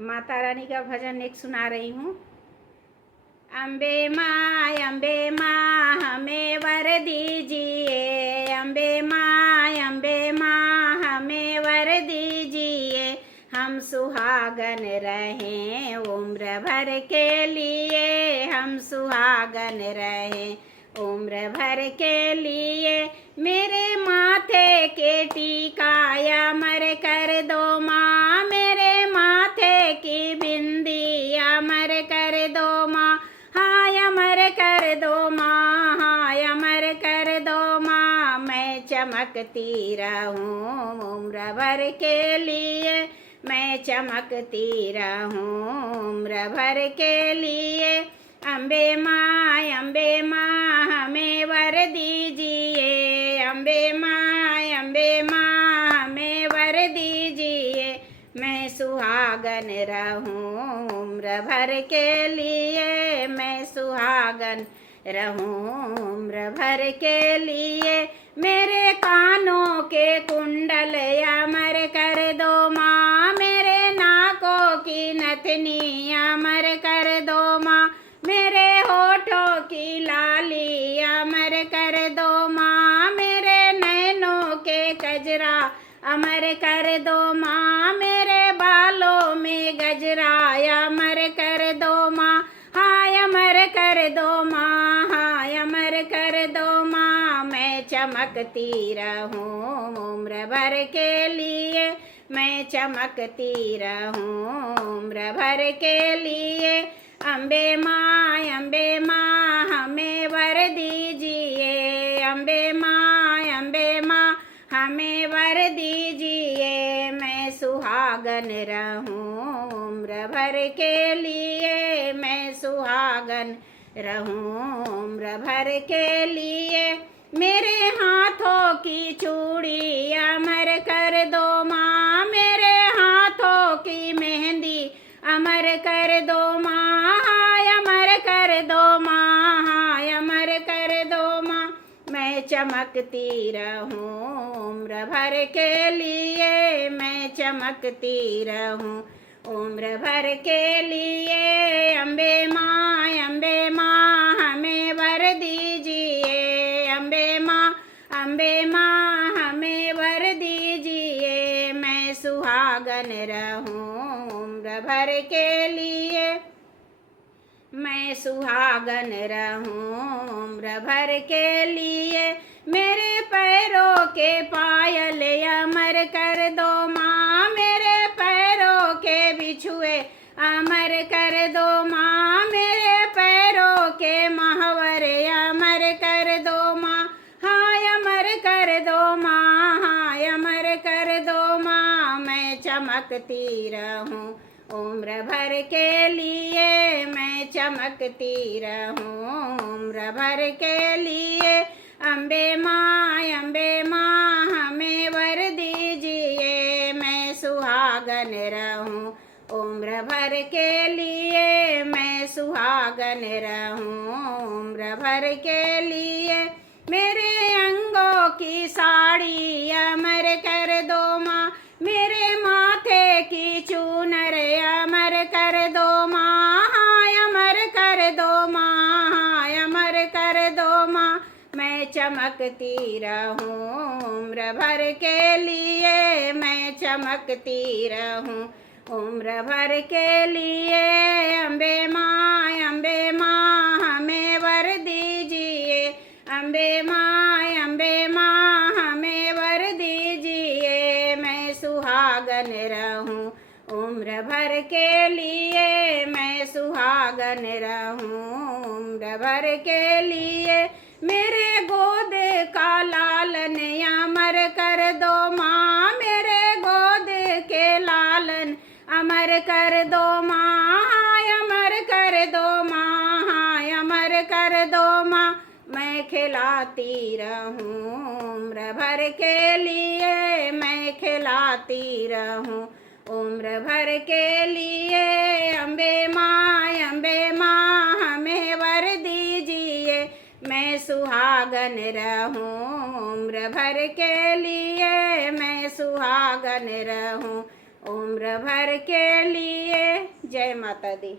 माता रानी का भजन एक सुना रही हूँ। अम्बे माँ हमें वर दीजिए, अम्बे माँ हमें वर दीजिए, हम सुहागन रहें उम्र भर के लिए, हम सुहागन रहें उम्र भर के लिए। मेरे माथे के टीका अमर कर दो माँ, मेरे माथे की बिंदी अमर कर दो माँ, हाय अमर कर दो माँ, हाय अमर कर दो माँ। मैं चमकती रहूं उम्र भर के लिए, मैं चमकती रहूं उम्र भर के लिए। अम्बे माँ हमें वर दीजिए, अम्बे माँ हमें वर दीजिए, मैं सुहागन रहूं उम्र भर के लिए, मैं सुहागन रहूं उम्र भर के लिए। मेरे कानों के कुंडल अमर कर दो माँ, मेरे नाकों की नथनी अमर कर दो माँ, मेरे होठों की लाली अमर कर दो माँ, मेरे नैनों के कजरा अमर कर दो माँ, मेरे बालों में गजरा अमर कर दो माँ, हाय अमर कर दो माँ, हाय अमर कर दो माँ। मैं चमकती रहूं उम्र भर के लिए, मैं चमकती रहूं उम्र भर के लिए। अम्बे माँ हमें वर दीजिए, अम्बे माँ हमें वर दीजिए, मैं सुहागन रहूं उम्र भर के लिए, मैं सुहागन रहूं उम्र भर के लिए। मेरे हाथों की चूड़ी अमर कर दो माँ, मेरे हाथों की मेहंदी अमर कर दो माँ, हाय अमर कर दो माँ, हाय अमर कर दो माँ। मैं चमकती रहूं उम्र भर के लिए, मैं चमकती रहूं उम्र भर के लिए। अम्बे माँ हमें वर दीजिए, अम्बे माँ हमें वर दीजिए, मैं सुहागन रहूं उम्र भर के लिए, मैं सुहागन रहूं उम्र भर के लिए। मेरे पैरों के पायल अमर कर दो माँ, मेरे पैरों के बिछुए अमर कर दो माँ, मेरे पैरों के महवर अमर कर दो माँ, हाय अमर कर दो माँ, हाय अमर कर दो माँ। मैं चमकती रहूं उम्र भर के लिए, मैं चमकती रहूं उम्र भर के लिए। अम्बे माँ हमें वर दीजिए, मैं सुहागन रहूं उम्र भर के लिए, मैं सुहागन रहूं उम्र भर के लिए। मेरे अंगों की साड़ी अमर कर दो माँ, मेरे माथे की चूनर अमर कर दो माँ, हाय अमर कर दो माँ, हाय अमर कर दो माँ। मैं चमकती रहूं उम्र भर के लिए, मैं चमकती रहूं उम्र भर के लिए। अम्बे माँ हमें वर दीजिए, अम्बे माँ हमें वर दीजिए, मैं सुहागन रहूं उम्र भर के लिए, मैं सुहागन रहूं उम्र भर के लिए। मेरे गोद का लालन अमर कर दो माँ, मेरे गोद के लालन अमर कर दो माँ, हाय अमर कर दो माँ, हाय अमर कर दो माँ। मैं खिलाती रहूं उम्र भर के लिए, मैं खिलाती रहूं उम्र भर के लिए। अम्बे माँ हमें वर दीजिए, मैं सुहागन रहूं उम्र भर के लिए, मैं सुहागन रहूं उम्र भर के लिए। माता दी।